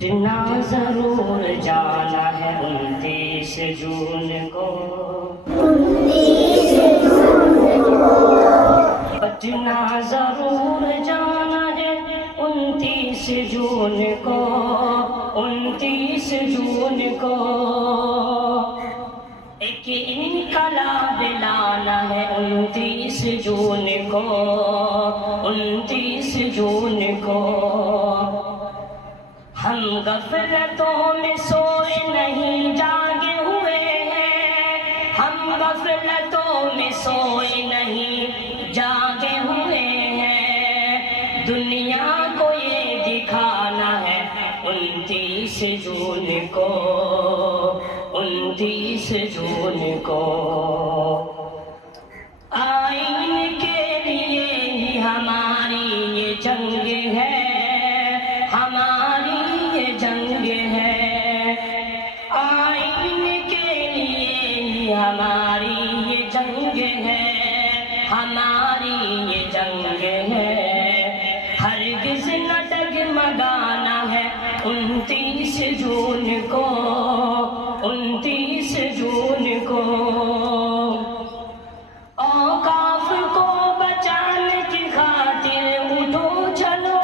پٹنہ ضرور جانا ہے 29 جون کو، پٹنہ ضرور جانا ہے 29 جون کو، 29 جون کو ایک انقلاب لانا ہے 29 جون کو، 29 جون کو ہم غفلتوں میں سوئے نہیں جاگے ہوئے ہیں، ہم غفلتوں میں سوئے نہیں جاگے ہوئے ہیں، دنیا کو یہ دکھانا ہے 29 جون کو، 29 جون کو آئین کے لیے ہی ہماری یہ جنگ ہے، ہماری یہ جنگ ہے، آئین کے لیے ہی ہماری یہ جنگ ہے، ہماری یہ جنگ ہے، ہرگز نہ ڈگمگانا ہے 29 جون کو، 29 جون کو اوقاف کو بچانے کی خاطر اٹھو چلو،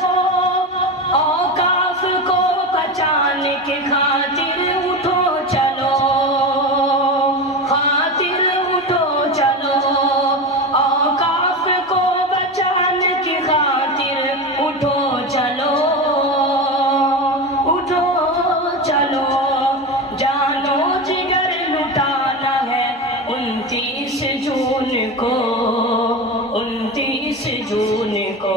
اوقاف کو بچانے کی خاطر اٹھو چلو، خاطر اٹھو چلو، اوقاف کو بچانے کی خاطر اٹھو چلو، اٹھو چلو، جانو جگر لٹانا ہے 29 جون کو، 29 جون کو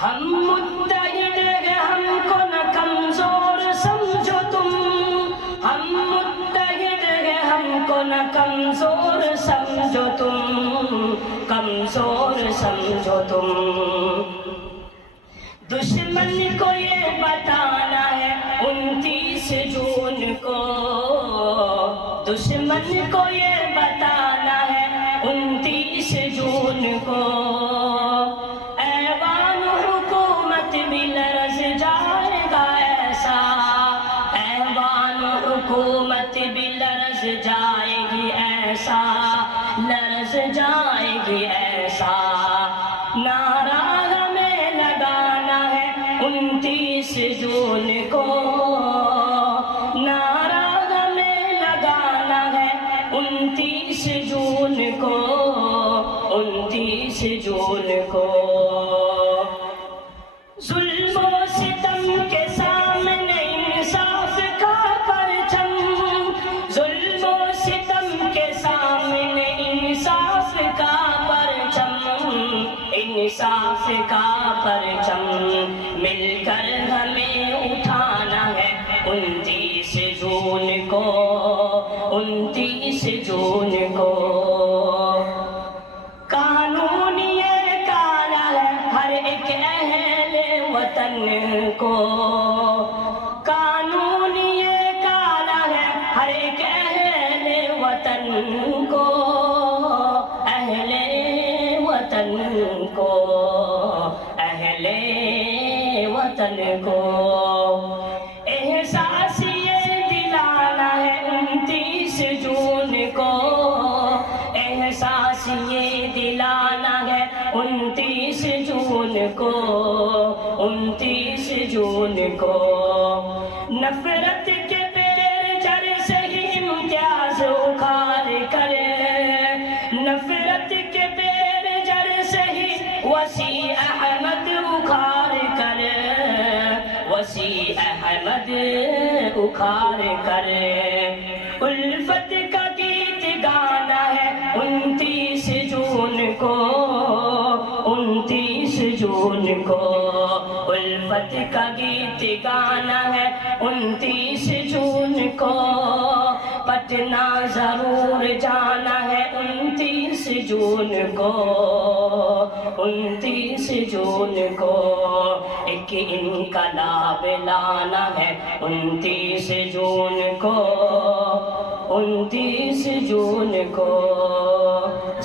ہم متحد ہیں، ہم کو نہ کمزور سمجھو تم، ہم متحد ہیں، ہم کو نہ کمزور سمجھو تم، کمزور سمجھو تم، دشمن کو یہ بتانا ہے 29 جون کو، دشمن کو یہ بتانا ہے 29 جون کو، ایوان حکومت بھی لرز جائے گا ایسا، ایوان حکومت بھی لرز جائے گی ایسا، لرز جائے گی ایسا، نعرہ ہمیں لگانا ہے 29 جون کو، نعرہ ہمیں لگانا ہے 29 جون کو، 29 جون کو ظلم و ستم کے سامنے انصاف کا پرچم، ظلم و ستم کے سامنے انصاف کا پرچم، انصاف کا پرچم مل کر ہمیں اٹھانا ہے 29 جون کو، 29 جون کو قانون یہ کالا ہے ہر ایک اہل وطن کو، قانون یہ کالا ہے ہر ایک اہل وطن کو، اہل وطن کو، اہل وطن کو احساس یہ دلانا ہے 29 جون کو، احساس یہ دلانا ہے 29 جون کو، 29 جون کو نفرت کے پیر جڑ سے ہی امتیاز اکھاڑ کر، نفرت کے پیر جڑ سے ہی وسیع احمد اکھاڑ کر، وسیع احمد اکھاڑ کر الفت کا گیت گانا ہے 29 جون کو، 29 جون کو الفت کا گیت گانا ہے 29 جون کو، پٹنہ ضرور جانا ہے 29 جون کو، 29 جون کو ایک انقلاب لانا ہے 29 جون کو، 29 جون کو